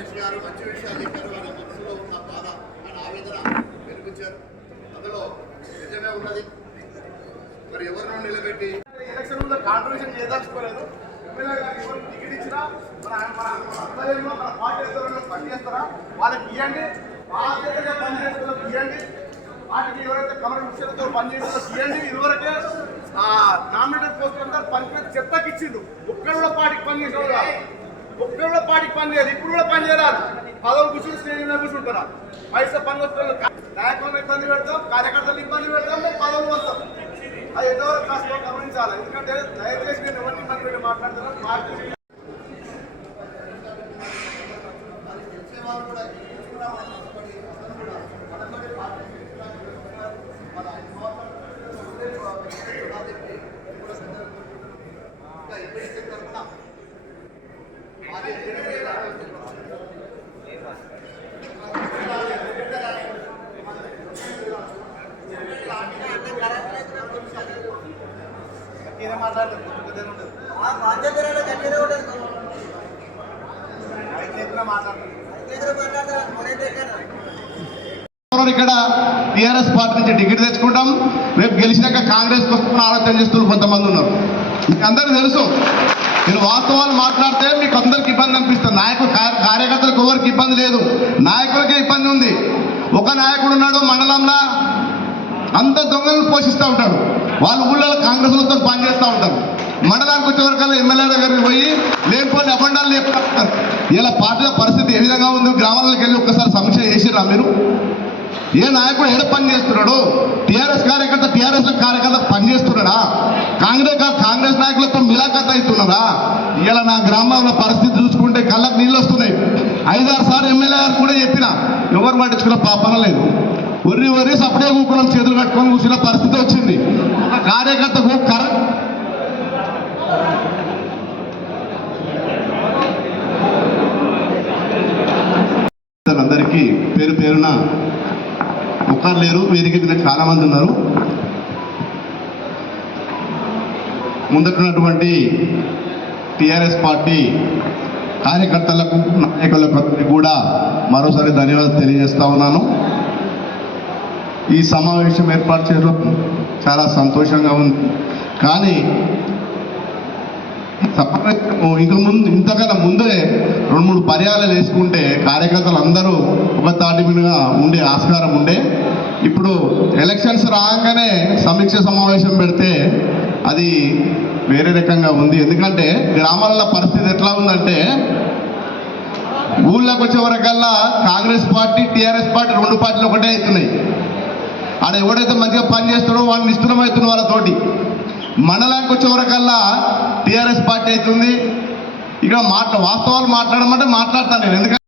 అధ్యక్ష గారు మంచి విషయాలు చెప్పారు. వాళ్ళ మనసులో ఉన్న బాధ ఆయన ఆవేదన వినిపించారు అందులో నిజమే ఉన్నది. మరి ఎవరినో నిలబెట్టి? ఎలక్షన్లో కాంట్రిబ్యూషన్ చేయదలుచుకోలేదు టికెట్ ఇచ్చినా మన మన పార్టీ పనిచేస్తారా వాళ్ళకి ఇవ్వండి బాధ్యతగా పనిచేస్తున్న ఇవ్వండి వాటికి ఎవరైతే కమర విషయంతో పనిచేస్తుందో ఇవ్వండి ఇదివరకే ఆ నామినేటెడ్ పోస్ట్ అంతా పంచాయతీ చెత్తకి ఇచ్చిండు ఒక్కడు కూడా పార్టీకి పనిచేసేవాళ్ళు చేసేవాడు కూడా పార్టీకి పని చేయదు ఇప్పుడు కూడా పని చేయరాదు. పదవి కూర్చుని స్టేజ్ మీద కూర్చుంటారా పైసా పని వస్తున్నారు నాయకులను ఇబ్బంది పెడతాం కార్యకర్తలు ఇబ్బంది పెడతాం మేము పదవులు వస్తాం అది ఎంతవరకు కష్టం గమనించాలి. ఎందుకంటే దయచేసి నేను ఎవరిని ఇబ్బంది పెట్టి మాట్లాడుతున్నాను పార్టీ మరి గెలిచేవాళ్ళు కూడా ఇక్కడ. టీఆర్ఎస్ పార్టీ నుంచి టికెట్ తెచ్చుకుంటాం. రేపు గెలిచినాక కాంగ్రెస్ వస్తున్న ఆలోచన చేస్తున్న కొంతమంది ఉన్నారు. మీకు అందరికీ తెలుసు. నేను వాస్తవాలు మాట్లాడితే మీకు అందరికి ఇబ్బంది అనిపిస్తుంది. నాయకులు కార్య- కార్యకర్తలకు ఎవరికి ఇబ్బంది లేదు. నాయకులకే ఇబ్బంది ఉంది. ఒక నాయకుడు ఉన్నాడు మండలంలో. అంత దొంగలను పోషిస్తూ ఉంటాడు వాళ్ళ ఊళ్ళో కాంగ్రెస్లతో పనిచేస్తూ ఉంటారు. మండలానికి వచ్చేవరకల్లా ఎమ్మెల్యే దగ్గరికి పోయి లేకపోతే అబండాలు లేపుతా ఇలా పార్టీల పరిస్థితి ఏ విధంగా ఉందో గ్రామాలకు వెళ్ళి ఒక్కసారి సమీక్ష చేసిరా మీరు? ఏ నాయకుడు ఏడ పని చేస్తున్నాడు? టీఆర్ఎస్ కార్యకర్త టీఆర్ఎస్ కార్యకర్త పని చేస్తున్నాడా? కాంగ్రెస్ కాంగ్రెస్ నాయకులతో మిలాఖత్ అవుతున్నారా? ఇలా నా గ్రామంలో పరిస్థితి చూసుకుంటే కళ్ళకు నీళ్ళు వస్తున్నాయి. ఐదారు సార్లు ఎమ్మెల్యే గారు కూడా చెప్పిన ఎవరు పట్టించుకున్న పాపన లేదు. ఒర్రి ఒర్రి సప్లై కూకున్నాం చేతులు కట్టుకొని కూర్చున్న పరిస్థితి వచ్చింది. ఒక కార్యకర్తకు కరెక్ట్ అందరికీ పేరు పేరున ఒకరు లేరు వేదిక చాలా మంది ఉన్నారు. ముందటున్నటువంటి టిఆర్ఎస్ పార్టీ కార్యకర్తలకు నాయకులకు కూడా మరోసారి ధన్యవాదాలు తెలియజేస్తా ఉన్నాను. ఈ సమావేశం ఏర్పాటు చేయడం చాలా సంతోషంగా ఉంది. కానీ సమావేశం ఇంత ముందు ఇంతకన్నా ముందే రెండు మూడు పర్యాలు వేసుకుంటే కార్యకర్తలు అందరూ ఒక తాటి ఉండే ఆస్కారం ఉండే. ఇప్పుడు ఎలక్షన్స్ రాగానే సమీక్ష సమావేశం పెడితే అది వేరే రకంగా ఉంది. ఎందుకంటే గ్రామాల పరిస్థితి ఎట్లా ఉందంటే ఊళ్ళోకి వచ్చే వరకల్లా కాంగ్రెస్ పార్టీ టీఆర్ఎస్ పార్టీ రెండు పార్టీలు ఒకటే అవుతున్నాయి. ఆడ ఎవడైతే మంచిగా పని చేస్తాడో వాడిని నిష్ఠురం వాళ్ళతోటి. మండలానికి వచ్చే వరకల్లా టీఆర్ఎస్ పార్టీ అవుతుంది. ఇక మాట్లా వాస్తవాలు మాట్లాడమంటే మాట్లాడతాను నేను. ఎందుకంటే